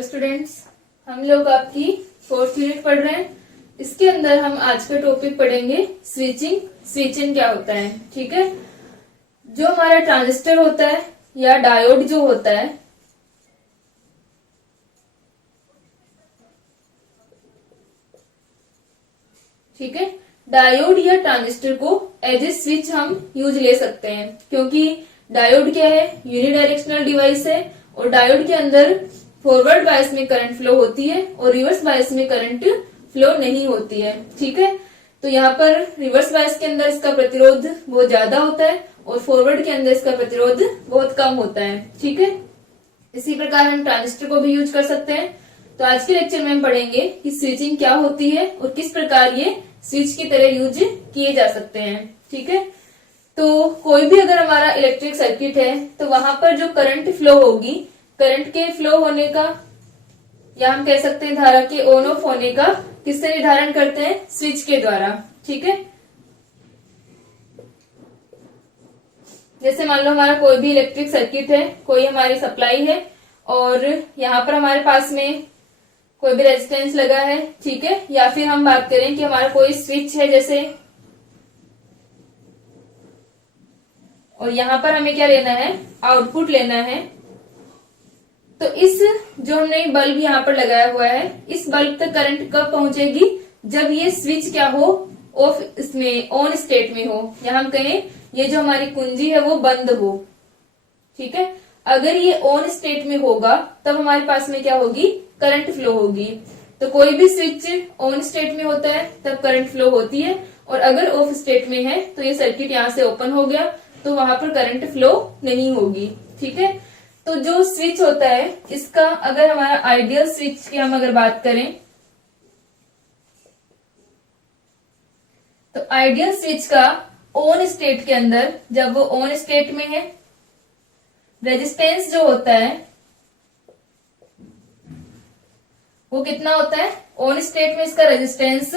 Hello students, हम लोग आपकी 4th यूनिट पढ़ रहे हैं। इसके अंदर हम आज का टॉपिक पढ़ेंगे स्विचिंग। स्विचिंग क्या होता है, ठीक है। जो हमारा ट्रांजिस्टर होता है या डायोड जो होता है, ठीक है, डायोड या ट्रांजिस्टर को एज ए स्विच हम यूज ले सकते हैं, क्योंकि डायोड क्या है, यूनिडायरेक्शनल डिवाइस है और डायोड के अंदर फॉरवर्ड बायस में करंट फ्लो होती है और रिवर्स बायस में करंट फ्लो नहीं होती है, ठीक है। तो यहाँ पर रिवर्स बायस के अंदर इसका प्रतिरोध बहुत ज्यादा होता है और फॉरवर्ड के अंदर इसका प्रतिरोध बहुत कम होता है, ठीक है। इसी प्रकार हम ट्रांजिस्टर को भी यूज कर सकते हैं। तो आज के लेक्चर में हम पढ़ेंगे कि स्विचिंग क्या होती है और किस प्रकार ये स्विच की तरह यूज किए जा सकते हैं, ठीक है। तो कोई भी अगर हमारा इलेक्ट्रिक सर्किट है तो वहां पर जो करंट फ्लो होगी, करंट के फ्लो होने का या हम कह सकते हैं धारा के ऑन ऑफ होने का किससे निर्धारण करते हैं, स्विच के द्वारा, ठीक है। जैसे मान लो हमारा कोई भी इलेक्ट्रिक सर्किट है, कोई हमारी सप्लाई है और यहाँ पर हमारे पास में कोई भी रेजिस्टेंस लगा है, ठीक है। या फिर हम बात करें कि हमारा कोई स्विच है जैसे, और यहाँ पर हमें क्या लेना है, आउटपुट लेना है। तो इस जो हमने बल्ब यहाँ पर लगाया हुआ है, इस बल्ब तक करंट कब पहुंचेगी, जब ये स्विच क्या हो, ऑफ इसमें ऑन स्टेट में हो, या हम कहें ये जो हमारी कुंजी है वो बंद हो, ठीक है। अगर ये ऑन स्टेट में होगा तब हमारे पास में क्या होगी, करंट फ्लो होगी। तो कोई भी स्विच ऑन स्टेट में होता है तब करंट फ्लो होती है, और अगर ऑफ स्टेट में है तो ये सर्किट यहाँ से ओपन हो गया तो वहां पर करंट फ्लो नहीं होगी, ठीक है। तो जो स्विच होता है इसका अगर हमारा आइडियल स्विच की हम अगर बात करें तो आइडियल स्विच का ऑन स्टेट के अंदर, जब वो ऑन स्टेट में है, रेजिस्टेंस जो होता है वो कितना होता है, ऑन स्टेट में इसका रेजिस्टेंस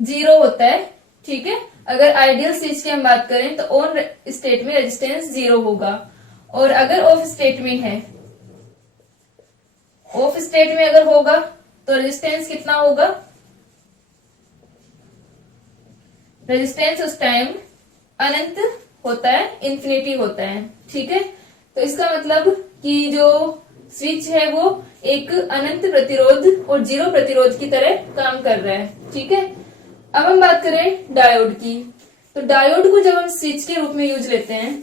0 होता है, ठीक है। अगर आइडियल स्विच की हम बात करें तो ऑन स्टेट में रेजिस्टेंस 0 होगा, और अगर ऑफ स्टेट में है, ऑफ स्टेट में अगर होगा तो रेजिस्टेंस कितना होगा, रेजिस्टेंस उस टाइम अनंत होता है, इंफिनिटी होता है, ठीक है। तो इसका मतलब कि जो स्विच है वो एक अनंत प्रतिरोध और 0 प्रतिरोध की तरह काम कर रहा है, ठीक है। अब हम बात करें डायोड की। तो डायोड को जब हम स्विच के रूप में यूज लेते हैं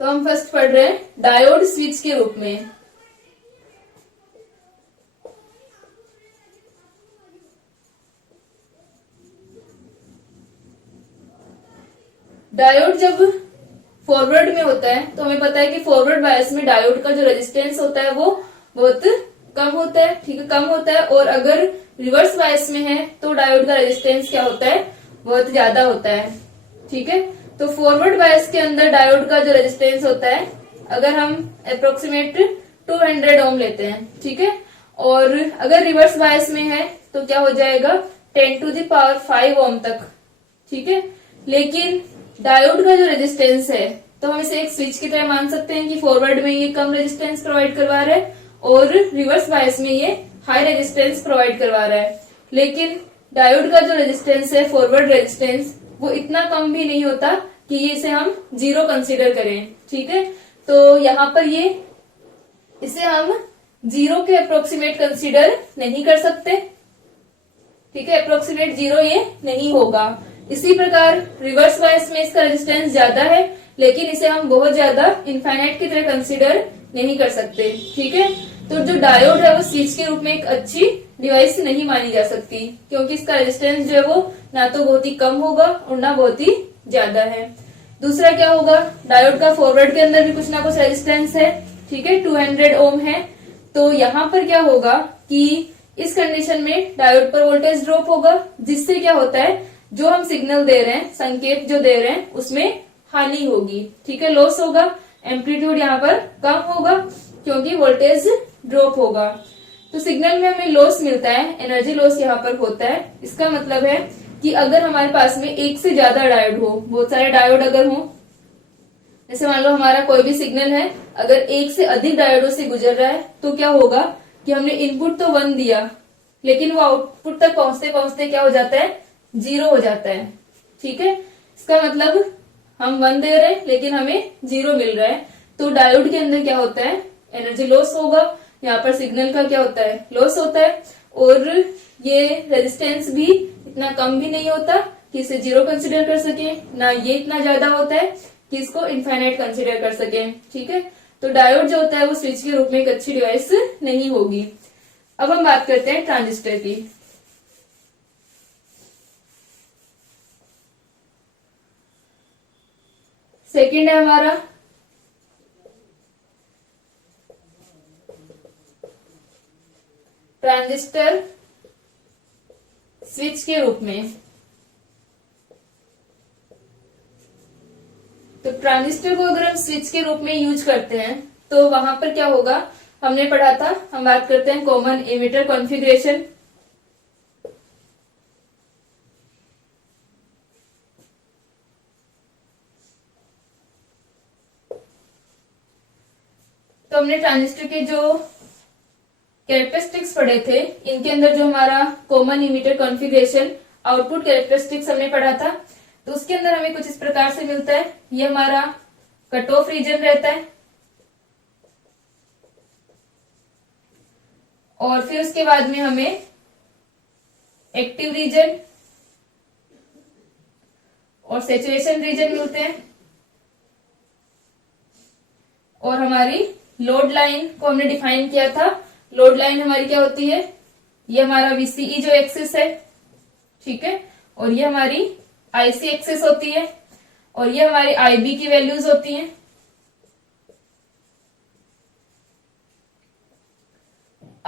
तो हम फर्स्ट पढ़ रहे हैं डायोड स्विच के रूप में। डायोड जब फॉरवर्ड में होता है तो हमें पता है कि फॉरवर्ड बायस में डायोड का जो रेजिस्टेंस होता है वो बहुत कम होता है, ठीक है, कम होता है। और अगर रिवर्स बायस में है तो डायोड का रेजिस्टेंस क्या होता है, बहुत ज्यादा होता है, ठीक है। तो फॉरवर्ड बायस के अंदर डायोड का जो रेजिस्टेंस होता है, अगर हम अप्रोक्सीमेट 200 ओम लेते हैं, ठीक है, और अगर रिवर्स बायस में है तो क्या हो जाएगा 10⁵ ओम तक, ठीक है। लेकिन डायोड का जो रेजिस्टेंस है तो हम इसे एक स्विच की तरह मान सकते हैं कि फॉरवर्ड में ये कम रेजिस्टेंस प्रोवाइड करवा रहा है और रिवर्स बायस में ये हाई रेजिस्टेंस प्रोवाइड करवा रहा है। लेकिन डायोड का जो रेजिस्टेंस है, फॉरवर्ड रेजिस्टेंस, वो इतना कम भी नहीं होता कि ये इसे हम 0 कंसीडर करें, ठीक है। तो यहाँ पर ये इसे हम 0 के अप्रोक्सीमेट कंसीडर नहीं कर सकते, ठीक है, अप्रोक्सीमेट 0 ये नहीं होगा। इसी प्रकार रिवर्स बायस में इसका रेजिस्टेंस ज्यादा है लेकिन इसे हम बहुत ज्यादा इनफाइनाइट की तरह कंसीडर नहीं कर सकते, ठीक है। तो जो डायोड है वो स्विच के रूप में एक अच्छी डिवाइस नहीं मानी जा सकती, क्योंकि इसका रेजिस्टेंस जो है वो ना तो बहुत ही कम होगा और ना बहुत ही ज्यादा है। दूसरा क्या होगा, डायोड का फॉरवर्ड के अंदर भी कुछ ना कुछ रेजिस्टेंस है, ठीक है, 200 ओम है। तो यहाँ पर क्या होगा कि इस कंडीशन में डायोड पर वोल्टेज ड्रॉप होगा, जिससे क्या होता है, जो हम सिग्नल दे रहे हैं, संकेत जो दे रहे हैं, उसमें हानि होगी, ठीक है, लॉस होगा, एम्पलीट्यूड यहाँ पर कम होगा क्योंकि वोल्टेज ड्रॉप होगा। तो सिग्नल में हमें लॉस मिलता है, एनर्जी लॉस यहाँ पर होता है। इसका मतलब है कि अगर हमारे पास में एक से ज्यादा डायोड हो, बहुत सारे डायोड अगर हो, जैसे मान लो हमारा कोई भी सिग्नल है, अगर एक से अधिक डायोडों से गुजर रहा है तो क्या होगा कि हमने इनपुट तो 1 दिया, लेकिन वो आउटपुट तक पहुंचते पहुंचते क्या हो जाता है, 0 हो जाता है। ठीक है, इसका मतलब हम 1 दे रहे हैं लेकिन हमें 0 मिल रहा है, तो डायोड के अंदर क्या होता है, एनर्जी लॉस होगा, यहाँ पर सिग्नल का क्या होता है, लॉस होता है। और ये रेजिस्टेंस भी इतना कम भी नहीं होता कि इसे 0 कंसिडर कर सके, ना ये इतना ज्यादा होता है कि इसको इनफाइनाइट कंसिडर कर सके। ठीक है, तो डायोड जो होता है वो स्विच के रूप में एक अच्छी डिवाइस नहीं होगी। अब हम बात करते हैं ट्रांजिस्टर की। सेकंड है हमारा ट्रांजिस्टर स्विच के रूप में। तो ट्रांजिस्टर को अगर हम स्विच के रूप में यूज करते हैं तो वहां पर क्या होगा, हमने पढ़ा था, हम बात करते हैं कॉमन एमिटर कॉन्फ़िगरेशन। तो हमने ट्रांजिस्टर के जो कैरेक्टरिस्टिक्स पढ़े थे, इनके अंदर जो हमारा common emitter configuration output characteristics हमने पढ़ा था, तो उसके अंदर हमें कुछ इस प्रकार से मिलता है। ये हमारा कट ऑफ रीजन रहता है, और फिर उसके बाद में हमें एक्टिव रीजन और सैचुरेशन रीजन मिलते हैं। और हमारी लोड लाइन को हमने डिफाइन किया था, लोड लाइन हमारी क्या होती है, ये हमारा VCE जो एक्सिस है, ठीक है, और ये हमारी IC एक्सिस होती है, और ये हमारी IB की वैल्यूज होती हैं।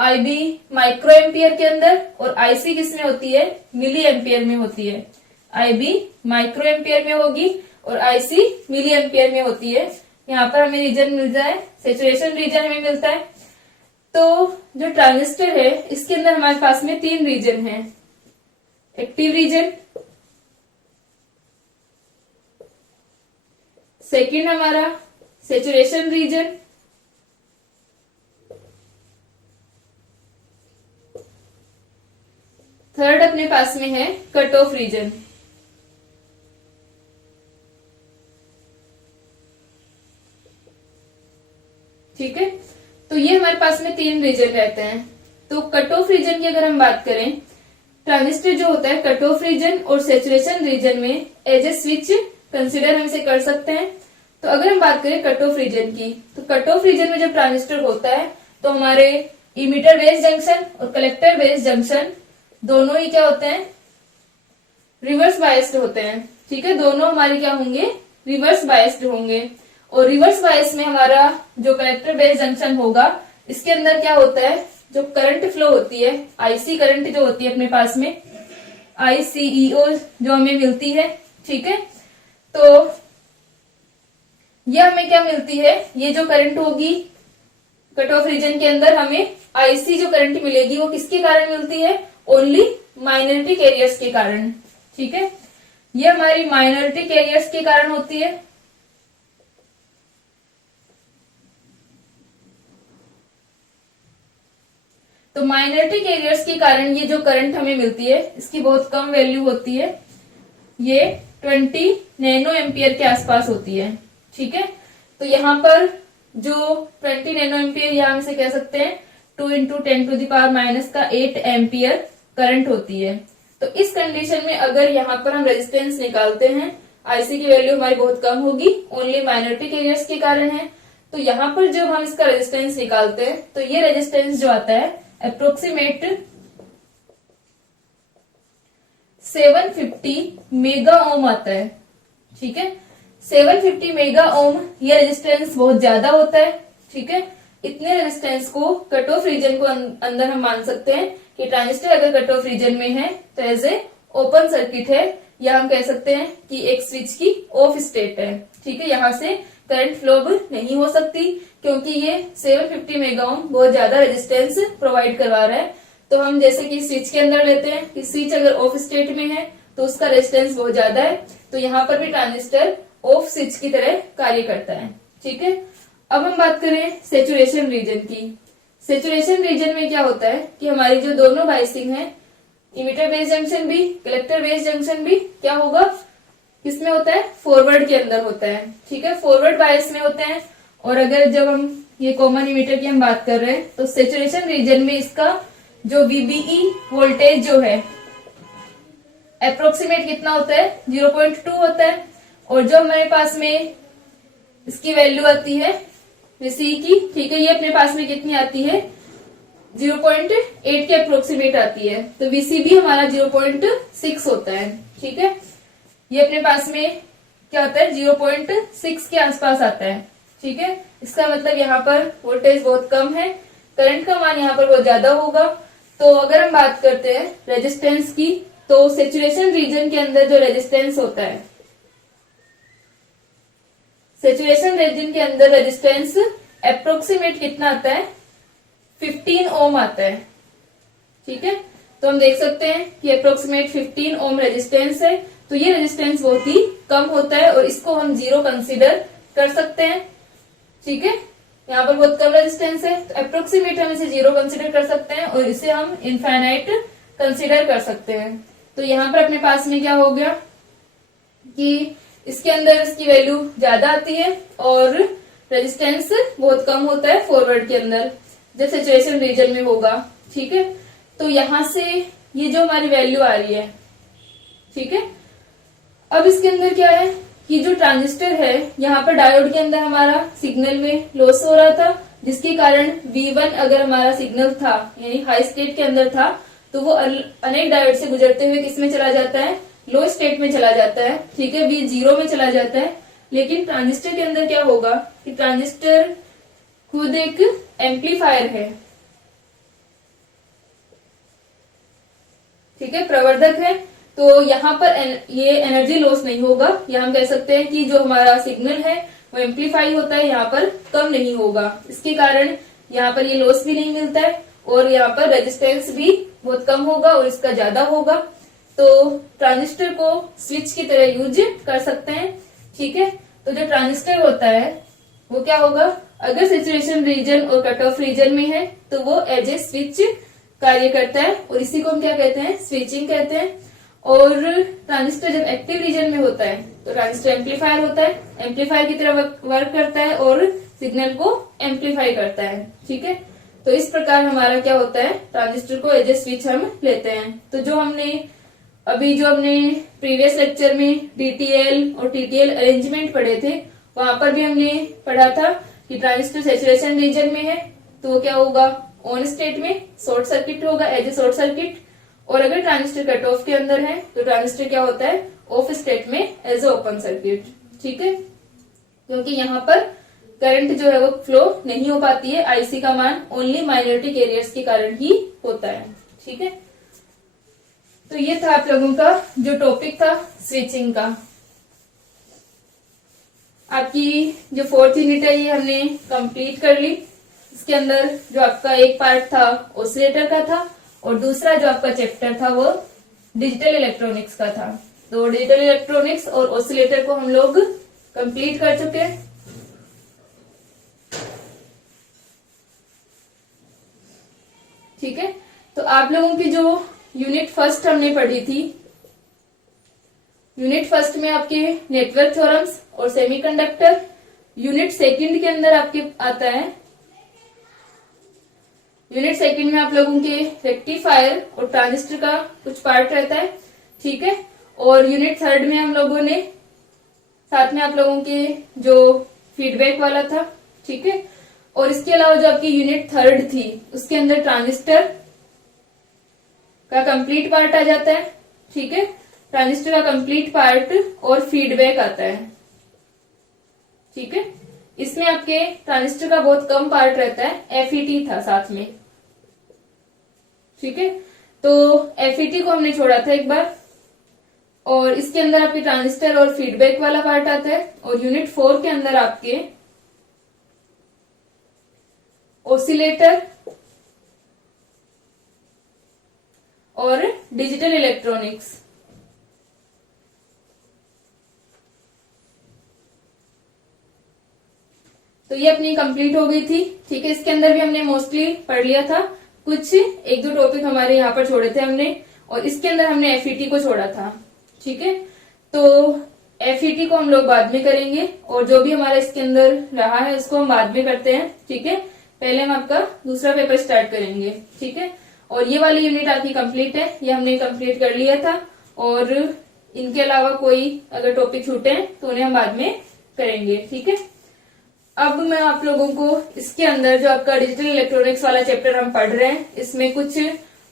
IB माइक्रो एम्पियर के अंदर और IC किस में होती है, मिली एम्पियर में होती है। IB माइक्रो एम्पियर में होगी और IC मिली एम्पियर में होती है। यहाँ पर हमें रीजन मिल जाए, सैचुरेशन रीजन हमें मिलता है। तो जो ट्रांजिस्टर है इसके अंदर हमारे पास में 3 रीजन हैं, एक्टिव रीजन, सेकंड हमारा सैचुरेशन रीजन, थर्ड अपने पास में है कट ऑफ रीजन। ठीक है, तो ये हमारे पास में 3 रीजन रहते हैं। तो कट ऑफ रीजन की अगर हम बात करें, ट्रांजिस्टर जो होता है कट ऑफ रीजन और सैचुरेशन रीजन में एज ए स्विच कंसिडर हम इसे कर सकते हैं। तो अगर हम बात करें कट ऑफ रीजन की, तो कट ऑफ रीजन में जब ट्रांजिस्टर होता है तो हमारे इमीटर बेस जंक्शन और कलेक्टर बेस जंक्शन दोनों ही क्या होते हैं, रिवर्स बायस्ड होते हैं। ठीक है, दोनों हमारे क्या होंगे, रिवर्स बायस्ड होंगे। और रिवर्स बायस में हमारा जो कलेक्टर बेस जंक्शन होगा, इसके अंदर क्या होता है, जो करंट फ्लो होती है, IC करंट जो होती है अपने पास में, ICEO जो हमें मिलती है। ठीक है, तो ये हमें क्या मिलती है, ये जो करंट होगी कट ऑफ रीजन के अंदर, हमें IC जो करंट मिलेगी वो किसके कारण मिलती है, ओनली माइनॉरिटी कैरियर्स के कारण। ठीक है, ये हमारी माइनॉरिटी कैरियर्स के कारण होती है। तो माइनॉरिटी कैरियर्स के कारण ये जो करंट हमें मिलती है इसकी बहुत कम वैल्यू होती है, ये 20 नैनो एम्पियर के आसपास होती है। ठीक है, तो यहाँ पर जो 20 नैनो एम्पियर, यहाँ हम इसे कह सकते हैं 2 × 10⁻⁻8 एम्पियर करंट होती है। तो इस कंडीशन में अगर यहाँ पर हम रेजिस्टेंस निकालते हैं, IC की वैल्यू हमारी बहुत कम होगी, ओनली माइनॉरिटी कैरियर्स के कारण है। तो यहाँ पर जब हम इसका रेजिस्टेंस निकालते हैं तो ये रेजिस्टेंस जो आता है अप्रोक्सीमेट 750 मेगा ओम आता है। ठीक है, 750 मेगा ओम ये रेजिस्टेंस बहुत ज्यादा होता है। ठीक है, इतने रेजिस्टेंस को कट ऑफ रीजन को अंदर हम मान सकते हैं कि ट्रांजिस्टर अगर कट ऑफ रीजन में है तो एज ए ओपन सर्किट है, या हम कह सकते हैं कि एक स्विच की ऑफ स्टेट है। ठीक है, यहाँ से करंट फ्लो नहीं हो सकती क्योंकि ये 750 मेगा ओम बहुत ज्यादा रेजिस्टेंस प्रोवाइड करवा रहा है। तो हम जैसे कि स्विच के अंदर लेते हैं कि स्विच अगर ऑफ स्टेट में है तो उसका रेजिस्टेंस बहुत ज्यादा है, तो यहाँ पर भी ट्रांजिस्टर ऑफ स्विच की तरह कार्य करता है। ठीक है, अब हम बात करें सेचुरेशन रीजन की। सेचुरेशन रीजन में क्या होता है कि हमारी जो दोनों बायसिंग है, इमिटर बेस जंक्शन भी, कलेक्टर बेस जंक्शन भी क्या होगा, किसमें होता है, फॉरवर्ड के अंदर होता है। ठीक है, फॉरवर्ड बायस में होते हैं। और अगर जब हम ये कॉमन इमिटर की हम बात कर रहे हैं तो सेचुरेशन रीजन में इसका जो VBE वोल्टेज जो है अप्रोक्सीमेट कितना होता है, 0.2 होता है। और जो हमारे पास में इसकी वैल्यू आती है VCE की, ठीक है, ये अपने पास में कितनी आती है, 0.8 के अप्रोक्सीमेट आती है। तो VCB हमारा 0.6 होता है। ठीक है, ये अपने पास में क्या होता है, 0.6 के आसपास आता है। ठीक है, इसका मतलब यहाँ पर वोल्टेज बहुत कम है, करंट का मान यहाँ पर बहुत ज्यादा होगा। तो अगर हम बात करते हैं रेजिस्टेंस की, तो सेचुरेशन रीजन के अंदर जो रेजिस्टेंस होता है, सेचुरेशन रीजन के अंदर रेजिस्टेंस अप्रोक्सीमेट कितना आता है, 15 ओम आता है। ठीक है, तो हम देख सकते हैं कि अप्रोक्सीमेट 15 ओम रेजिस्टेंस है। तो ये रेजिस्टेंस बहुत ही कम होता है और इसको हम जीरो कंसीडर कर सकते हैं। ठीक है, यहाँ पर बहुत कम रेजिस्टेंस है, तो अप्रोक्सीमेट हम इसे जीरो कंसीडर कर सकते हैं और इसे हम इनफाइनाइट कंसीडर कर सकते हैं। तो यहाँ पर अपने पास में क्या हो गया कि इसके अंदर इसकी वैल्यू ज्यादा आती है और रेजिस्टेंस बहुत कम होता है फॉरवर्ड के अंदर, जब सेचुरेशन रीजन में होगा। ठीक है, तो यहां से ये जो हमारी वैल्यू आ रही है, ठीक है, अब इसके अंदर क्या है कि जो ट्रांजिस्टर है, यहाँ पर डायोड के अंदर हमारा सिग्नल में लॉस हो रहा था, जिसके कारण V1 अगर हमारा सिग्नल था यानी हाई स्टेट के अंदर था, तो वो अनेक डायोड से गुजरते हुए किसमें चला जाता है, लो स्टेट में चला जाता है। ठीक है, V जीरो में चला जाता है। लेकिन ट्रांजिस्टर के अंदर क्या होगा कि ट्रांजिस्टर खुद एक एम्पलीफायर है। ठीक है, प्रवर्धक है, तो यहाँ पर ये एनर्जी लॉस नहीं होगा, या हम कह सकते हैं कि जो हमारा सिग्नल है वो एम्पलीफाई होता है, यहाँ पर कम नहीं होगा। इसके कारण यहाँ पर ये लॉस भी नहीं मिलता है और यहाँ पर रेजिस्टेंस भी बहुत कम होगा और इसका ज्यादा होगा। तो ट्रांजिस्टर को स्विच की तरह यूज कर सकते हैं। ठीक है, तो जो ट्रांजिस्टर होता है वो क्या होगा, अगर सेचुरेशन रीजन और कट ऑफ रीजन में है तो वो एज ए स्विच कार्य करता है और इसी को हम क्या कहते हैं, स्विचिंग कहते हैं। और ट्रांजिस्टर जब एक्टिव रीजन में होता है तो ट्रांजिस्टर एम्पलीफायर होता है, एम्पलीफायर की तरह वर्क करता है और सिग्नल को एम्पलीफाई करता है। ठीक है, तो इस प्रकार हमारा क्या होता है, ट्रांजिस्टर को एज ए स्विच हम लेते हैं। तो जो हमने प्रीवियस लेक्चर में DTL और TTL अरेंजमेंट पढ़े थे, वहां पर भी हमने पढ़ा था कि ट्रांजिस्टर सेचुरेशन रीजन में है तो क्या होगा, ऑन स्टेट में शॉर्ट सर्किट होगा एज ए शॉर्ट सर्किट। और अगर ट्रांजिस्टर कट ऑफ के अंदर है तो ट्रांजिस्टर क्या होता है, ऑफ स्टेट में एज ए ओपन सर्किट। ठीक है, क्योंकि यहाँ पर करंट जो है वो फ्लो नहीं हो पाती है, IC का मान ओनली माइनॉरिटी कैरियर्स के कारण ही होता है। ठीक है, तो ये था आप लोगों का जो टॉपिक था स्विचिंग का। आपकी जो 4th यूनिट है ये हमने कंप्लीट कर ली। इसके अंदर जो आपका एक पार्ट था ऑसिलेटर का था और दूसरा जो आपका चैप्टर था वो डिजिटल इलेक्ट्रॉनिक्स का था। तो डिजिटल इलेक्ट्रॉनिक्स और ऑसिलेटर को हम लोग कंप्लीट कर चुके हैं। ठीक है, तो आप लोगों की जो यूनिट फर्स्ट हमने पढ़ी थी, यूनिट फर्स्ट में आपके नेटवर्क थ्योरम्स और सेमीकंडक्टर, यूनिट सेकंड के अंदर आपके आता है, यूनिट सेकंड में आप लोगों के रेक्टिफायर और ट्रांजिस्टर का कुछ पार्ट रहता है। ठीक है, और यूनिट थर्ड में हम लोगों ने साथ में आप लोगों के जो फीडबैक वाला था। ठीक है, और इसके अलावा जो आपकी यूनिट थर्ड थी उसके अंदर ट्रांजिस्टर का कंप्लीट पार्ट आ जाता है। ठीक है, ट्रांजिस्टर का कंप्लीट पार्ट और फीडबैक आता है। ठीक है, इसमें आपके ट्रांजिस्टर का बहुत कम पार्ट रहता है, FET था साथ में। ठीक है, तो FET को हमने छोड़ा था एक बार, और इसके अंदर आपके ट्रांजिस्टर और फीडबैक वाला पार्ट आता है। और यूनिट 4 के अंदर आपके ऑसिलेटर और डिजिटल इलेक्ट्रॉनिक्स, तो ये अपनी कंप्लीट हो गई थी। ठीक है, इसके अंदर भी हमने मोस्टली पढ़ लिया था, कुछ एक दो टॉपिक हमारे यहाँ पर छोड़े थे हमने, और इसके अंदर हमने एफईटी को छोड़ा था। ठीक है, तो एफईटी को हम लोग बाद में करेंगे, और जो भी हमारा इसके अंदर रहा है उसको हम बाद में करते हैं। ठीक है, पहले हम आपका दूसरा पेपर स्टार्ट करेंगे। ठीक है, और ये वाली यूनिट आपकी कंप्लीट है, ये हमने कंप्लीट कर लिया था, और इनके अलावा कोई अगर टॉपिक छूटे हैं तो उन्हें हम बाद में करेंगे। ठीक है, अब मैं आप लोगों को इसके अंदर जो आपका डिजिटल इलेक्ट्रॉनिक्स वाला चैप्टर हम पढ़ रहे हैं, इसमें कुछ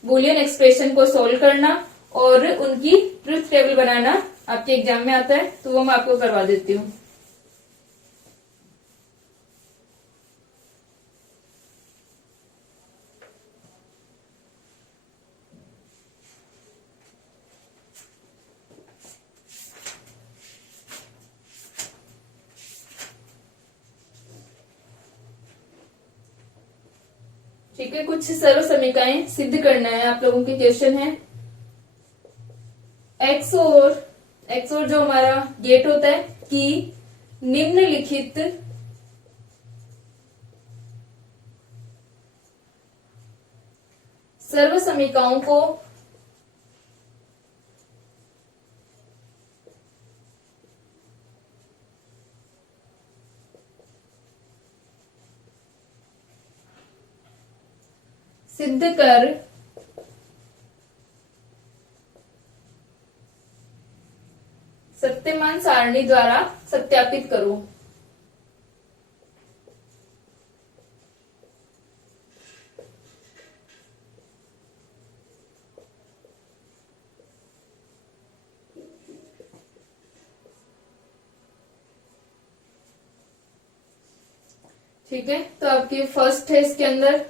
बूलियन एक्सप्रेशन को सोल्व करना और उनकी ट्रुथ टेबल बनाना आपके एग्जाम में आता है, तो वो मैं आपको करवा देती हूँ। ठीक है, कुछ सर्व समीकरणें सिद्ध करना है आप लोगों के। क्वेश्चन है एक्स और जो हमारा गेट होता है कि निम्नलिखित सर्व समीकरणों को सिद्ध कर सत्यमान सारणी द्वारा सत्यापित करो। ठीक है, तो आपकी फर्स्ट है इसके अंदर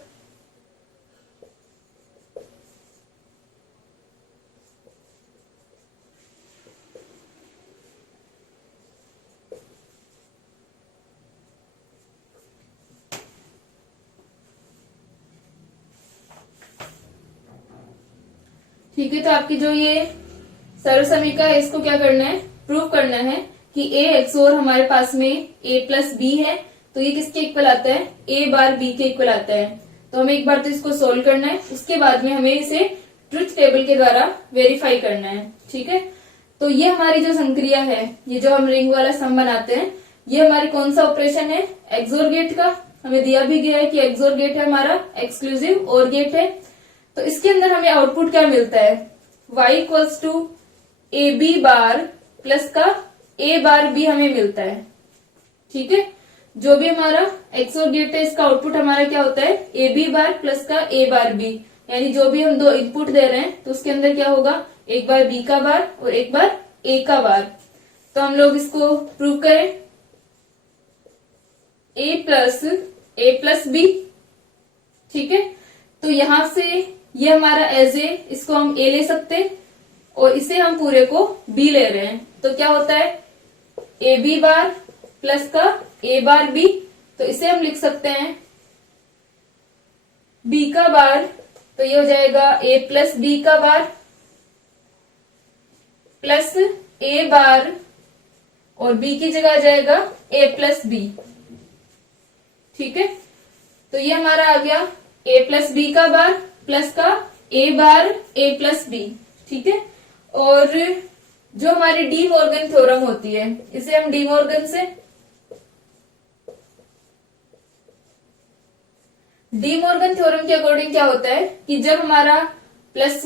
ठीक है, तो आपकी जो ये सर्व समीकरण है इसको क्या करना है, प्रूव करना है कि ए एक्स और हमारे पास में ए प्लस बी है, तो ये किसके इक्वल आता है, ए बार बी के इक्वल आता है। तो हमें एक बार तो इसको सोल्व करना है, उसके बाद में हमें इसे ट्रुथ टेबल के द्वारा वेरीफाई करना है। ठीक है, तो ये हमारी जो संक्रिया है, ये जो हम रिंग वाला सम बनाते हैं, ये हमारी कौन सा ऑपरेशन है, एक्सोर गेट का। हमें दिया भी गया है कि एक्सोर गेट है हमारा, एक्सक्लूसिव और गेट है। तो इसके अंदर हमें आउटपुट क्या मिलता है, y equals to A B bar plus का ए बार बी हमें मिलता है। ठीक है, जो भी हमारा एक्सोर गेट है इसका आउटपुट हमारा क्या होता है, ए बी बार प्लस का ए बार बी, यानी जो भी हम दो इनपुट दे रहे हैं तो उसके अंदर क्या होगा, एक बार बी का बार और एक बार ए का बार। तो हम लोग इसको प्रूव करें, ए प्लस बी। ठीक है, तो यहां से ये हमारा एज ए, इसको हम ए ले सकते हैं और इसे हम पूरे को बी ले रहे हैं, तो क्या होता है ए बी बार प्लस का ए बार बी। तो इसे हम लिख सकते हैं बी का बार, तो ये हो जाएगा ए प्लस बी का बार प्लस ए बार, और बी की जगह आ जाएगा ए प्लस बी। ठीक है, तो ये हमारा आ गया ए प्लस बी का बार प्लस का A bar A plus B. ठीक है, और जो हमारी डी मॉर्गन थ्योरम होती है, इसे हम डी मॉर्गन थ्योरम के अकॉर्डिंग क्या होता है कि जब हमारा प्लस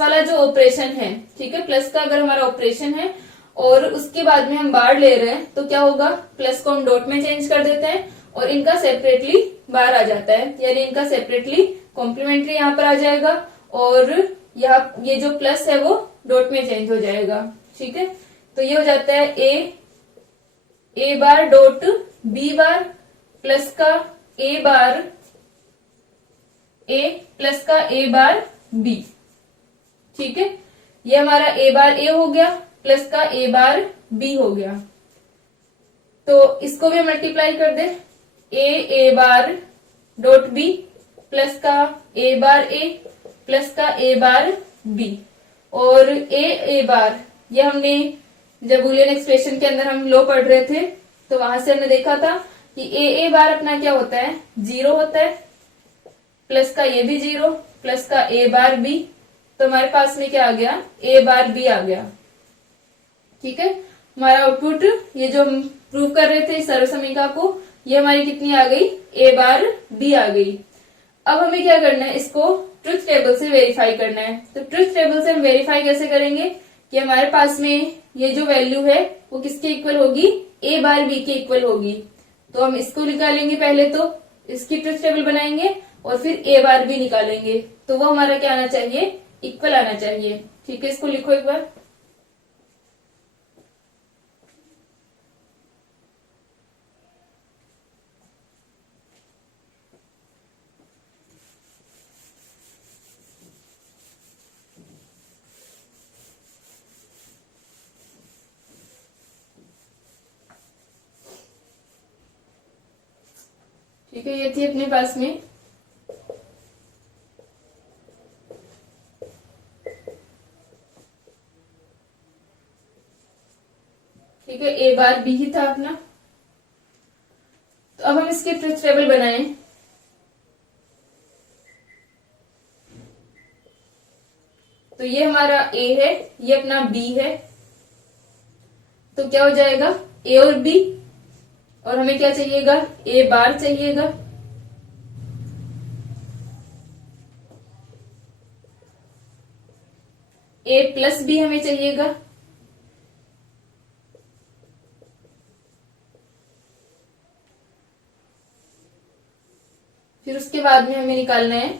वाला जो ऑपरेशन है, ठीक है, प्लस का अगर हमारा ऑपरेशन है और उसके बाद में हम बार ले रहे हैं, तो क्या होगा, प्लस को हम डॉट में चेंज कर देते हैं और इनका सेपरेटली बार आ जाता है, यानी इनका सेपरेटली कॉम्प्लीमेंट्री यहाँ पर आ जाएगा, और यहाँ ये जो प्लस है वो डॉट में चेंज हो जाएगा। ठीक है, तो ये हो जाता है A bar dot B bar plus का ए बार ए प्लस का ए बार बी। ठीक है, ये हमारा ए बार ए हो गया प्लस का ए बार बी हो गया। तो इसको भी मल्टीप्लाई कर दे, ए बार डॉट बी प्लस का ए बार ए प्लस का ए बार बी, और ए बार ये हमने जब बूलियन एक्सप्रेशन के अंदर हम लो पढ़ रहे थे तो वहां से हमने देखा था कि ए बार अपना क्या होता है, 0 होता है, प्लस का ये भी 0, प्लस का ए बार बी, तो हमारे पास में क्या आ गया, ए बार बी आ गया। ठीक है, हमारा आउटपुट ये जो हम प्रूव कर रहे थे सर्वसमीका को, ये हमारी कितनी आ गई, ए बार बी आ गई। अब हमें क्या करना है, इसको ट्रुथ टेबल से वेरीफाई करना है। तो ट्रुथ टेबल से हम वेरीफाई कैसे करेंगे कि हमारे पास में ये जो वैल्यू है वो किसके इक्वल होगी, ए बार बी के इक्वल होगी। तो हम इसको निकालेंगे, पहले तो इसकी ट्रुथ टेबल बनाएंगे और फिर ए बार बी निकालेंगे, तो वो हमारा क्या आना चाहिए, इक्वल आना चाहिए। ठीक है, इसको लिखो एक बार। ठीक है, ये थी अपने पास में ठीक है, ए बार बी ही था अपना। तो अब हम इसकी ट्रुथ टेबल बनाएं। तो ये हमारा ए है, ये अपना बी है, तो क्या हो जाएगा, ए और बी, और हमें क्या चाहिएगा, ए बार चाहिएगा। ए प्लस बी हमें चाहिएगा। फिर उसके बाद में हमें निकालना है,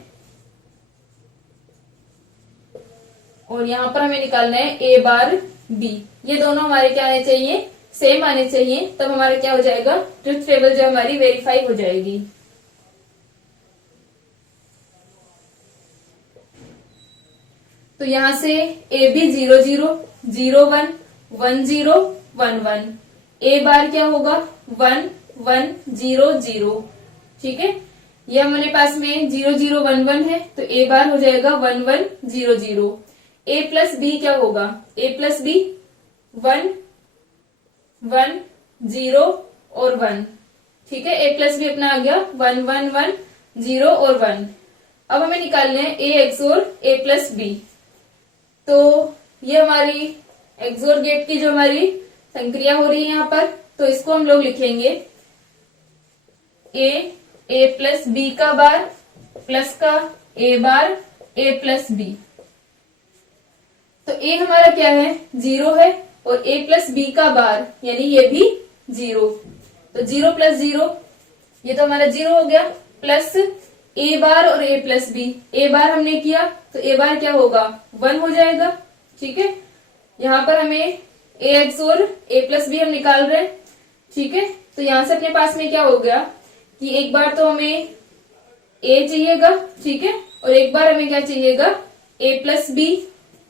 और यहां पर हमें निकालना है ए बार बी। ये दोनों हमारे क्या आने चाहिए, सेम आने चाहिए, तब हमारा क्या हो जाएगा, ट्रुथ टेबल जो हमारी वेरीफाई हो जाएगी। तो यहां से ए बी 0 0 0 1 1 0 1 1, ए बार क्या होगा, 1 1 0 0। ठीक है, ये हमारे पास में 0 0 1 1 है, तो ए बार हो जाएगा 1 1 0 0। ए प्लस बी क्या होगा, ए प्लस बी 1 1 0 और 1। ठीक है, ए प्लस बी अपना आ गया 1 1 1 0 और 1। अब हमें निकालने हैं ए एक्सोर ए प्लस बी। तो ये हमारी एक्सोर गेट की जो हमारी संक्रिया हो रही है यहाँ पर, तो इसको हम लोग लिखेंगे ए प्लस बी का बार प्लस का A bar A plus B. तो ए हमारा क्या है, 0 है, और ए प्लस बी का बार यानी ये भी 0, तो 0 प्लस 0, ये तो हमारा 0 हो गया, प्लस ए बार और ए प्लस बी। ए बार हमने किया तो ए बार क्या होगा, 1 हो जाएगा। ठीक है, यहाँ पर हमें ए एक्स और ए प्लस बी हम निकाल रहे हैं। ठीक है, तो यहां से अपने पास में क्या हो गया कि एक बार तो हमें ए चाहिएगा, ठीक है, और एक बार हमें क्या चाहिएगा, ए प्लस बी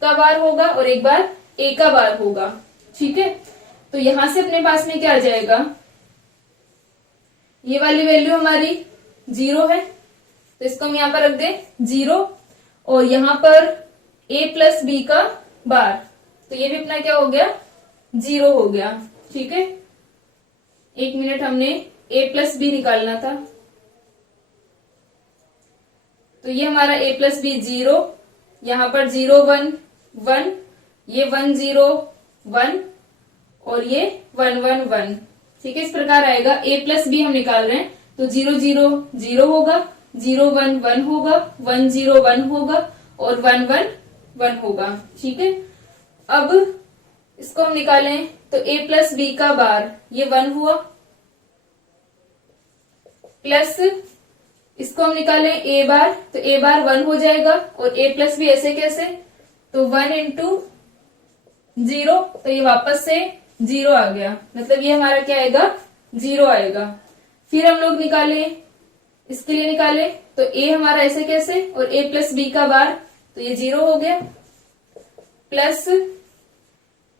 का बार होगा और एक बार ए का बार होगा। ठीक है, तो यहां से अपने पास में क्या आ जाएगा, ये वाली वैल्यू हमारी 0 है, तो इसको हम यहां पर रख दें 0, और यहां पर ए प्लस बी का बार, तो ये भी अपना क्या हो गया, 0 हो गया। ठीक है, 1 मिनट, हमने ए प्लस बी निकालना था, तो ये हमारा ए प्लस बी 0, यहां पर 0 1 1, ये 1 0 1 और ये 1 1 1। ठीक है, इस प्रकार आएगा। ए प्लस बी हम निकाल रहे हैं, तो 0 0 0 होगा, 0 1 1 होगा, 1 0 1 होगा और 1 1 1 होगा। ठीक है, अब इसको हम निकालें तो ए प्लस बी का बार ये 1 हुआ, प्लस इसको हम निकालें ए बार, तो ए बार 1 हो जाएगा, और ए प्लस बी ऐसे कैसे, तो 1 इंटू 0, तो ये वापस से 0 आ गया, मतलब ये हमारा क्या आएगा, 0 आएगा। फिर हम लोग निकाले, इसके लिए निकाले तो ए हमारा ऐसे कैसे, और ए प्लस बी का बार, तो ये 0 हो गया, प्लस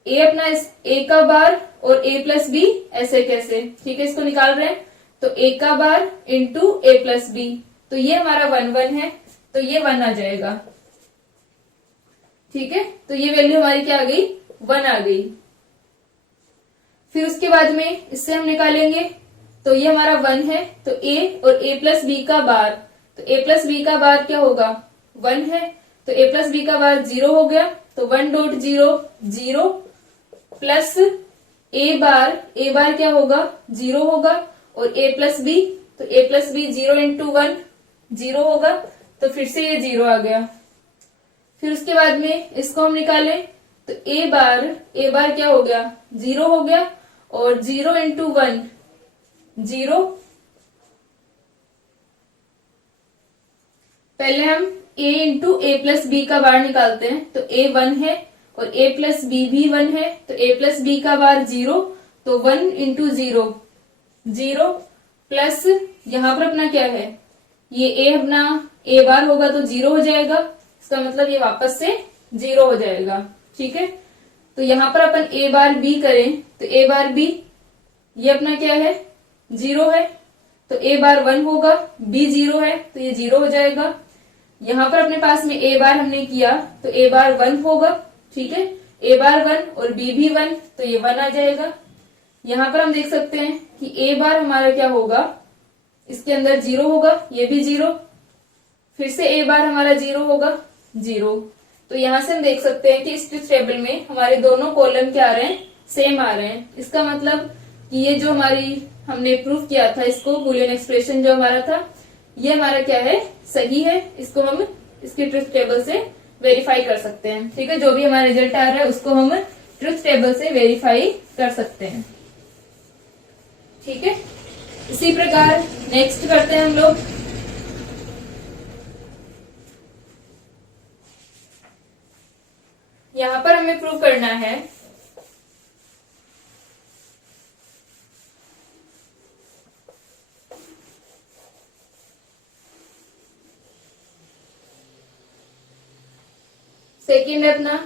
ए अपना ए का बार और ए प्लस बी ऐसे कैसे। ठीक है, इसको निकाल रहे हैं, तो ए का bar into A plus B, तो ये हमारा 1 1 है, तो ये 1 आ जाएगा। ठीक है, तो ये वैल्यू हमारी क्या आ गई, 1 आ गई। फिर उसके बाद में इससे हम निकालेंगे, तो ये हमारा 1 है, तो a और a प्लस बी का बार, तो a प्लस बी का बार क्या होगा 1 है, तो a प्लस बी का बार 0 हो गया, तो 1.0 0 प्लस a बार क्या होगा 0 होगा, और a प्लस बी, तो a प्लस बी 0 इंटू 1 0 होगा, तो फिर से ये 0 आ गया। फिर उसके बाद में इसको हम निकालें तो a बार क्या हो गया 0 हो गया, और 0 इंटू 1 0। पहले हम a into A plus B का बार निकालते हैं, तो a 1 है और a प्लस बी भी 1 है, तो a प्लस बी का बार 0, तो 1 इंटू 0 0 प्लस यहां पर अपना क्या है, ये a अपना a बार होगा तो 0 हो जाएगा, इसका मतलब ये वापस से 0 हो जाएगा। ठीक है, तो यहां पर अपन a बार b करें तो a बार b ये अपना क्या है 0 है, तो a बार 1 होगा, b 0 है तो ये 0 हो जाएगा। यहां पर अपने पास में a बार हमने किया तो a बार 1 होगा, ठीक है, a बार 1 और b भी 1 तो ये 1 आ जाएगा। यहां पर हम देख सकते हैं कि a बार हमारा क्या होगा, इसके अंदर 0 होगा, ये भी 0, फिर से a बार हमारा 0 होगा 0। तो यहां से हम देख सकते हैं कि इस ट्रुथ टेबल में हमारे दोनों कॉलम क्या आ रहे हैं, सेम आ रहे हैं। इसका मतलब कि ये जो हमने प्रूफ किया था, इसको बूलियन एक्सप्रेशन जो हमारा था, ये हमारा क्या है सही है। इसको हम इसके ट्रुथ टेबल से वेरीफाई कर सकते हैं। ठीक है, जो भी हमारा रिजल्ट आ रहा है उसको हम ट्रुथ टेबल से वेरीफाई कर सकते हैं। ठीक है, इसी प्रकार नेक्स्ट करते हैं हम लोग। यहां पर हमें प्रूव करना है सेकेंड है अपना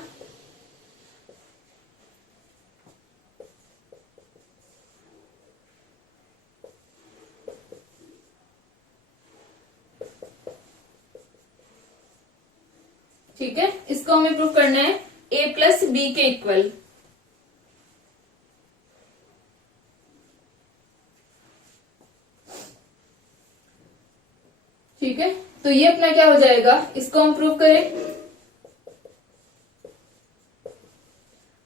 ठीक है, इसको हमें प्रूव करना है a प्लस बी के इक्वल। ठीक है, तो ये अपना क्या हो जाएगा, इसको हम प्रूव करें।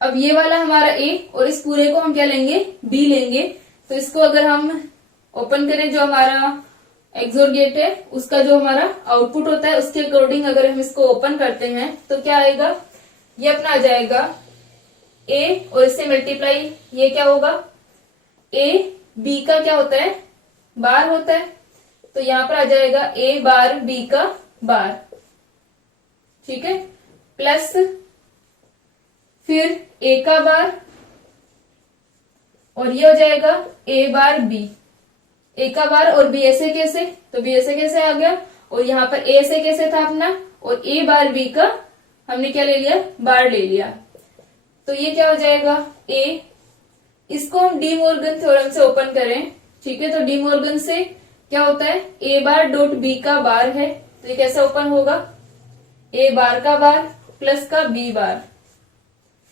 अब ये वाला हमारा a और इस पूरे को हम क्या लेंगे b लेंगे। तो इसको अगर हम ओपन करें, जो हमारा एक्सोर गेट है उसका जो हमारा आउटपुट होता है उसके अकॉर्डिंग अगर हम इसको ओपन करते हैं तो क्या आएगा, ये अपना आ जाएगा a और इससे मल्टीप्लाई, ये क्या होगा a b का क्या होता है बार होता है, तो यहां पर आ जाएगा a बार b का बार। ठीक है, प्लस फिर a का बार और ये हो जाएगा a बार b, a का बार और b ऐसे कैसे, तो b ऐसे कैसे आ गया, और यहाँ पर a ऐसे कैसे था अपना, और a बार b का हमने क्या ले लिया बार ले लिया, तो ये क्या हो जाएगा a। इसको हम डी मॉर्गन थ्योरम से ओपन करें। ठीक है, तो डी मॉर्गन से क्या होता है a बार डॉट b का बार है, तो ये कैसे ओपन होगा, a बार का बार प्लस का b बार,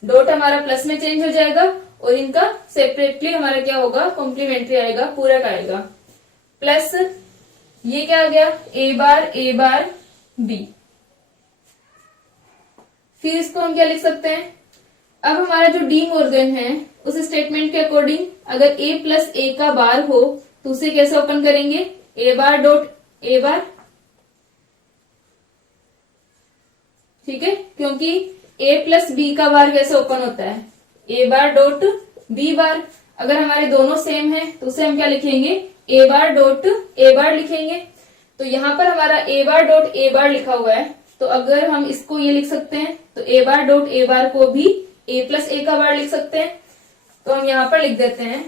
डॉट हमारा प्लस में चेंज हो जाएगा और इनका सेपरेटली हमारा क्या होगा कॉम्प्लीमेंट्री आएगा, पूरक आएगा, प्लस ये क्या आ गया a बार b। फिर इसको हम क्या लिख सकते हैं, अब हमारा जो डी मॉर्गन है उस स्टेटमेंट के अकॉर्डिंग अगर a प्लस a का बार हो तो उसे कैसे ओपन करेंगे, a बार डॉट a बार। ठीक है, क्योंकि a प्लस b का बार कैसे ओपन होता है, a बार डॉट b बार। अगर हमारे दोनों सेम है तो उसे हम क्या लिखेंगे a बार डॉट a बार लिखेंगे। तो यहाँ पर हमारा a बार डॉट a बार लिखा हुआ है, तो अगर हम इसको ये लिख सकते हैं तो a बार डॉट a बार को भी a प्लस a का बार लिख सकते हैं। तो हम यहाँ पर लिख देते हैं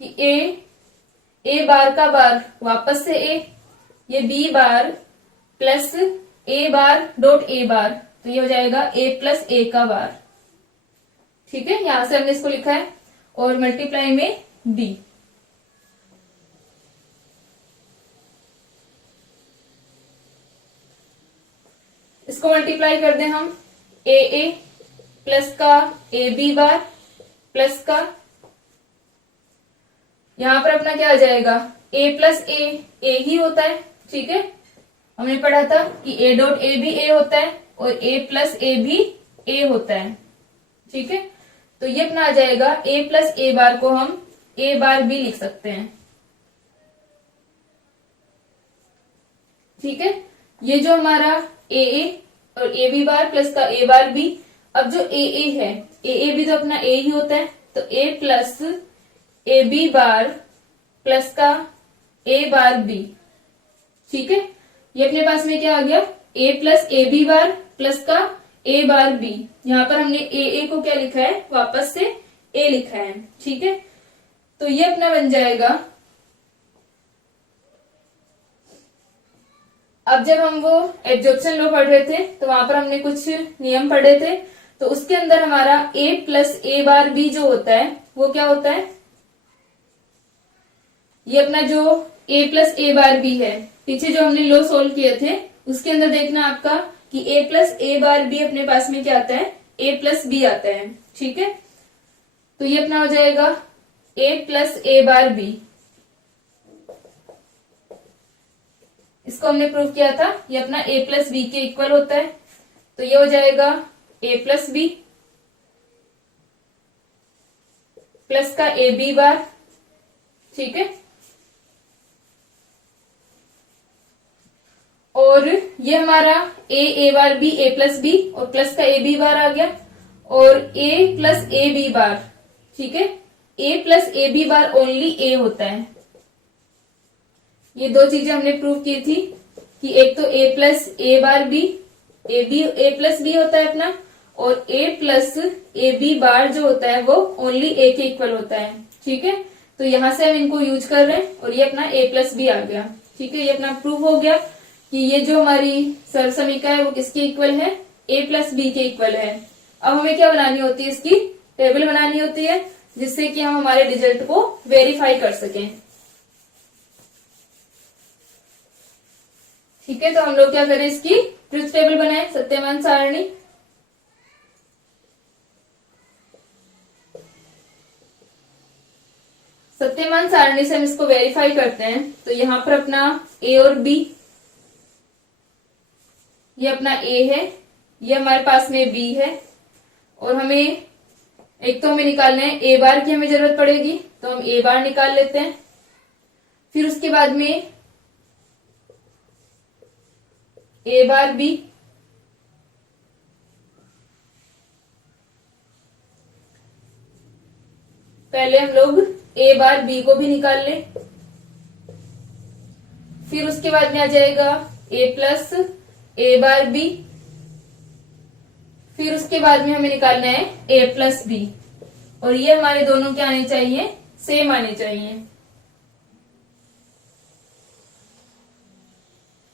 कि a बार का बार वापस से a, ये b bar plus a bar dot a बार, तो ये हो जाएगा a प्लस a का बार। ठीक है, यहां से हमने इसको लिखा है, और मल्टीप्लाई में b। इसको मल्टीप्लाई कर दें हम a प्लस का a b बार प्लस का यहाँ पर अपना क्या आ जाएगा, a प्लस ए ही होता है, ठीक है। हमने पढ़ा था कि a डॉट ए भी a होता है और a प्लस ए भी a होता है, ठीक है। तो ये अपना आ जाएगा a प्लस ए बार को हम a बार भी लिख सकते हैं, ठीक है। ये जो हमारा ए और ए बी बार प्लस का ए बार बी, अब जो ए है ए भी तो अपना ए ही होता है, तो A plus A B bar plus का ए बार बी, ठीक है। ये अपने पास में क्या आ गया, A plus A B bar plus का ए बार बी। यहाँ पर हमने ए को क्या लिखा है, वापस से ए लिखा है, ठीक है। तो ये अपना बन जाएगा, अब जब हम वो एब्जॉर्प्शन लॉ पढ़ रहे थे तो वहां पर हमने कुछ नियम पढ़े थे, तो उसके अंदर हमारा a plus A bar B जो होता है वो क्या होता है, ये अपना जो a plus A bar B है, पीछे जो हमने लॉ सोल्व किए थे उसके अंदर देखना आपका कि a plus A bar B अपने पास में क्या आता है, a प्लस बी आता है, ठीक है। तो ये अपना हो जाएगा a plus A bar B, इसको हमने प्रूव किया था, ये अपना a प्लस बी के इक्वल होता है। तो ये हो जाएगा a प्लस बी प्लस का ए बी बार, ठीक है। और ये हमारा A bar B A plus B और प्लस का ए बी बार आ गया, और a plus A B bar, ठीक है। a plus A B bar only a होता है। ये दो चीजें हमने प्रूव की थी कि एक तो a plus A bar B A plus B होता है अपना, और a plus A B bar जो होता है वो ओनली a के इक्वल होता है, ठीक है। तो यहां से हम इनको यूज कर रहे हैं और ये अपना a प्लस बी आ गया, ठीक है। ये अपना प्रूव हो गया कि ये जो हमारी सरसमीका है वो किसके इक्वल है, a प्लस बी के इक्वल है। अब हमें क्या बनानी होती है, इसकी टेबल बनानी होती है जिससे कि हम हमारे रिजल्ट को वेरीफाई कर सकें, ठीक है। तो हम लोग क्या करें, इसकी ट्रुथ टेबल बनाए, सत्यमान सारणी। सत्यमान सारणी से हम इसको वेरीफाई करते हैं। तो यहां पर अपना a और b, ये अपना a है, ये हमारे पास में b है, और हमें एक तो हमें निकालना है a बार की हमें जरूरत पड़ेगी, तो हम a बार निकाल लेते हैं। फिर उसके बाद में a बार b, पहले हम लोग a बार b को भी निकाल लें। फिर उसके बाद में आ जाएगा a plus A bar b, फिर उसके बाद में हमें निकालना है a प्लस b, और ये हमारे दोनों क्या आने चाहिए, सेम आने चाहिए,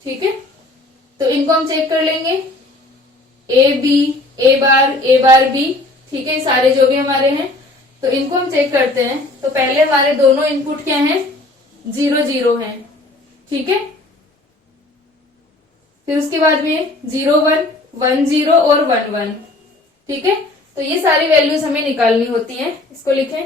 ठीक है। तो इनको हम चेक कर लेंगे, A B A bar B, ठीक है। सारे जो भी हमारे हैं तो इनको हम चेक करते हैं। तो पहले हमारे दोनों इनपुट क्या हैं, 0 0 हैं, ठीक है। फिर उसके बाद में 0 1 1 0 और 1 1, ठीक है। तो ये सारी वैल्यूज हमें निकालनी होती हैं, इसको लिखें।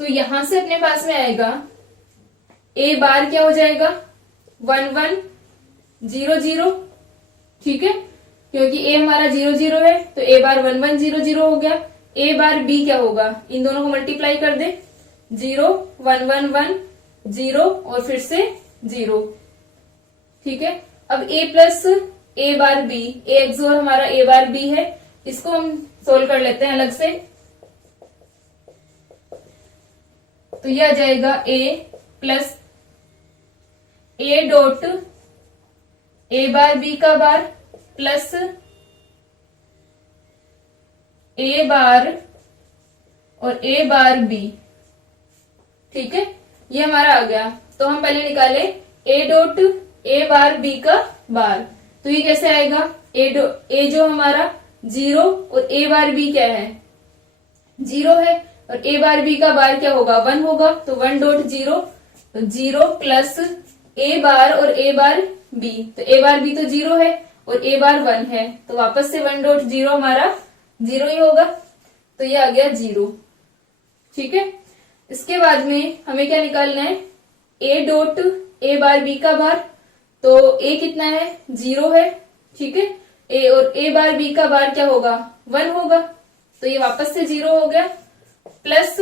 तो यहां से अपने पास में आएगा a बार क्या हो जाएगा, 1 1 0 0, ठीक है। क्योंकि a हमारा 0 0 है तो a बार 1 1 0 0 हो गया। a बार b क्या होगा, इन दोनों को मल्टीप्लाई कर दे, 0 1 1 1 0 और फिर से 0, ठीक है। अब a plus A bar b, a XOR हमारा a बार b है, इसको हम सोल्व कर लेते हैं अलग से। तो यह आ जाएगा a plus A dot A bar B का बार प्लस ए बार और ए बार बी, ठीक है। ये हमारा आ गया। तो हम पहले निकाले ए डॉट ए बार बी का बार, तो ये कैसे आएगा, ए जो हमारा 0 और ए बार बी क्या है, 0 है, और ए बार बी का बार क्या होगा, 1 होगा, तो 1 डॉट 0, तो 0 प्लस ए बार और ए बार बी, तो ए बार बी तो 0 है और ए बार 1 है, तो वापस से 1 डॉट 0 हमारा 0 ही होगा, तो ये आ गया 0। ठीक है, इसके बाद में हमें क्या निकालना है, ए डॉट ए बार बी का बार, तो ए कितना है 0 है। ठीक है, ए और ए बार बी का बार क्या होगा 1 होगा, तो ये वापस से 0 हो गया, प्लस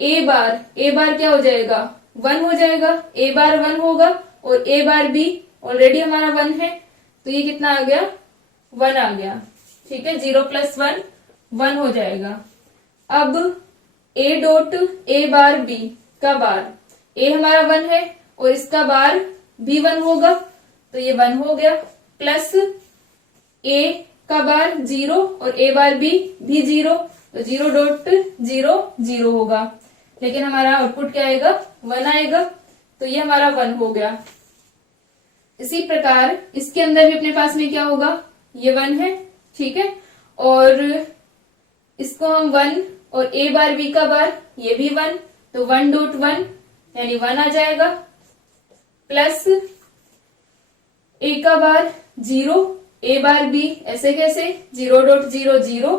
ए बार क्या हो जाएगा 1 हो जाएगा, ए बार 1 होगा और ए बार बी ऑलरेडी हमारा 1 है, तो ये कितना आ गया 1 आ गया। ठीक है, 0 प्लस 1 1 हो जाएगा। अब ए डॉट ए बार बी का बार, ए हमारा 1 है और इसका बार भी 1 होगा, तो ये 1 हो गया, प्लस ए का बार 0 और ए बार बी भी 0, तो 0 डॉट 0 0 होगा, लेकिन हमारा आउटपुट क्या आएगा 1 आएगा, तो ये हमारा 1 हो गया। इसी प्रकार इसके अंदर भी अपने पास में क्या होगा, ये 1 है। ठीक है, और इसको हम 1 और ए बार बी का बार ये भी 1, तो 1 डॉट 1 यानी 1 आ जाएगा, प्लस ए का बार 0 ए बार बी ऐसे कैसे 0 डॉट 0 0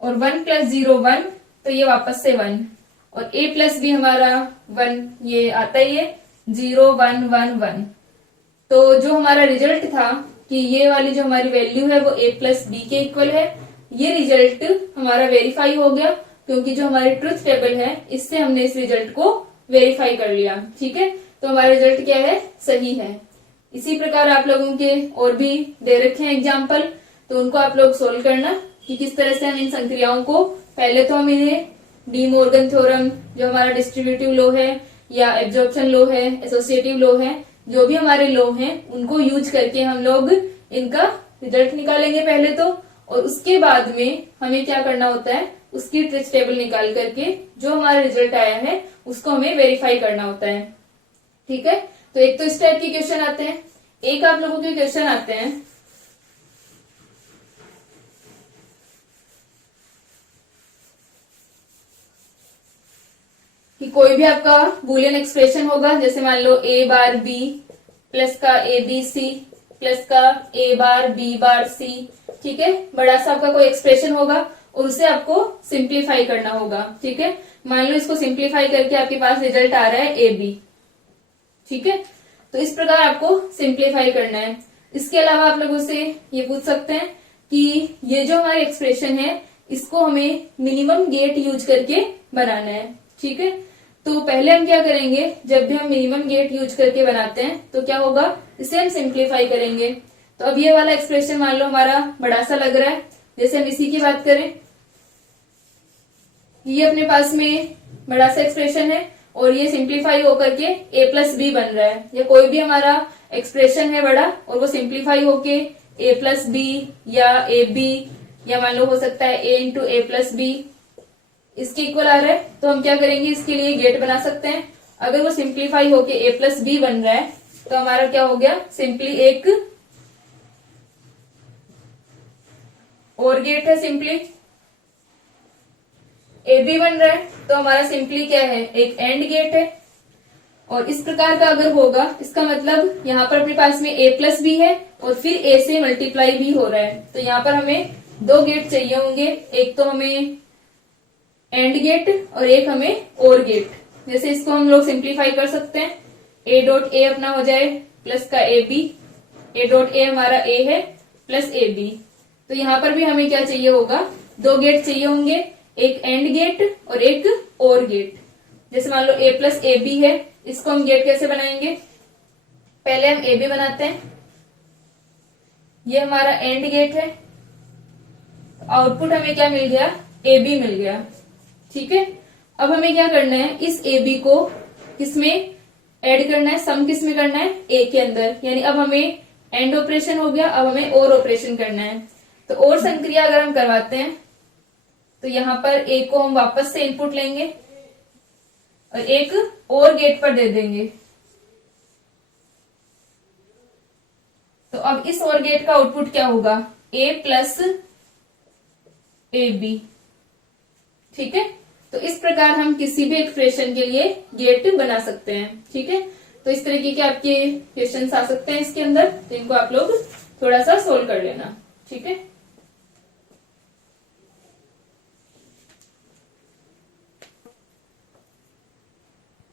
और 1 प्लस 0 1, तो ये वापस से 1 और ए प्लस बी हमारा 1, ये आता ही है 0 1 1 1। तो जो हमारा रिजल्ट था कि ये वाली जो हमारी वैल्यू है वो a प्लस बी के इक्वल है, ये रिजल्ट हमारा वेरीफाई हो गया, क्योंकि जो हमारी ट्रुथ टेबल है इससे हमने इस रिजल्ट को वेरीफाई कर लिया। ठीक है, तो हमारा रिजल्ट क्या है, सही है। इसी प्रकार आप लोगों के और भी दे रखे हैं एग्जाम्पल, तो उनको आप लोग सोल्व करना कि किस तरह से हम इन संक्रियाओं को, पहले तो हम इन्हें डी मॉर्गन थ्योरम जो हमारा डिस्ट्रीब्यूटिव लॉ है या एब्जॉर्प्शन लॉ है, एसोसिएटिव लॉ है, जो भी हमारे लॉ हैं उनको यूज करके हम लोग इनका रिजल्ट निकालेंगे पहले तो, और उसके बाद में हमें क्या करना होता है, उसकी ट्रुथ टेबल निकाल करके जो हमारा रिजल्ट आया है उसको हमें वेरीफाई करना होता है। ठीक है, तो एक तो इस टाइप के क्वेश्चन आते हैं, एक आप लोगों के क्वेश्चन आते हैं कि कोई भी आपका बूलियन एक्सप्रेशन होगा, जैसे मान लो ए बार बी प्लस का ए बी सी प्लस का ए बार बी बार सी। ठीक है, बड़ा सा आपका कोई एक्सप्रेशन होगा और उसे आपको सिंप्लीफाई करना होगा। ठीक है, मान लो इसको सिंप्लीफाई करके आपके पास रिजल्ट आ रहा है ए बी। ठीक है, तो इस प्रकार आपको सिंप्लीफाई करना है। इसके अलावा आप लोगों से ये पूछ सकते हैं कि ये जो हमारी एक्सप्रेशन है इसको हमें मिनिमम गेट यूज करके बनाना है। ठीक है, तो पहले हम क्या करेंगे, जब भी हम मिनिमम गेट यूज करके बनाते हैं तो क्या होगा, इसे हम सिंप्लीफाई करेंगे। तो अब ये वाला एक्सप्रेशन मान लो हमारा बड़ा सा लग रहा है, जैसे हम इसी की बात करें, ये अपने पास में बड़ा सा एक्सप्रेशन है और ये सिंप्लीफाई होकर के ए प्लस बी बन रहा है, या कोई भी हमारा एक्सप्रेशन है बड़ा और वो सिंप्लीफाई होके ए प्लस बी या ए बी या मान लो हो सकता है ए इंटू ए प्लस बी इसके इक्वल आ रहा है, तो हम क्या करेंगे, इसके लिए गेट बना सकते हैं। अगर वो सिंप्लीफाई होके ए प्लस बी बन रहा है तो हमारा क्या हो गया, सिंपली एक और गेट है, सिंपली ए बी बन रहा है तो हमारा सिंपली क्या है, एक एंड गेट है। और इस प्रकार का अगर होगा, इसका मतलब यहाँ पर अपने पास में ए प्लस बी है और फिर ए से मल्टीप्लाई भी हो रहा है, तो यहाँ पर हमें दो गेट चाहिए होंगे, एक तो हमें एंड गेट और एक हमें और गेट। जैसे इसको हम लोग सिंप्लीफाई कर सकते हैं, ए डॉट ए अपना हो जाए प्लस का ए बी, ए डॉट ए हमारा ए है प्लस ए बी। तो यहाँ पर भी हमें क्या चाहिए होगा, दो गेट चाहिए होंगे, एक एंड गेट और एक और गेट। जैसे मान लो ए प्लस ए बी है, इसको हम गेट कैसे बनाएंगे, पहले हम ए बी बनाते हैं, ये हमारा एंड गेट है, आउटपुट हमें क्या मिल गया, ए बी मिल गया। ठीक है, अब हमें क्या करना है, इस ए बी को किसमें ऐड करना है, सम किसमें करना है, ए के अंदर, यानी अब हमें एंड ऑपरेशन हो गया, अब हमें और ऑपरेशन करना है। तो और संक्रिया अगर हम करवाते हैं तो यहाँ पर ए को हम वापस से इनपुट लेंगे और एक और गेट पर दे देंगे। तो अब इस और गेट का आउटपुट क्या होगा, ए प्लस ए बी। ठीक है, तो इस प्रकार हम किसी भी एक्सप्रेशन के लिए गेट बना सकते हैं। ठीक है, तो इस तरीके के आपके क्वेश्चंस आ सकते हैं इसके अंदर, तो इनको आप लोग थोड़ा सा सोल्व कर लेना, ठीक है।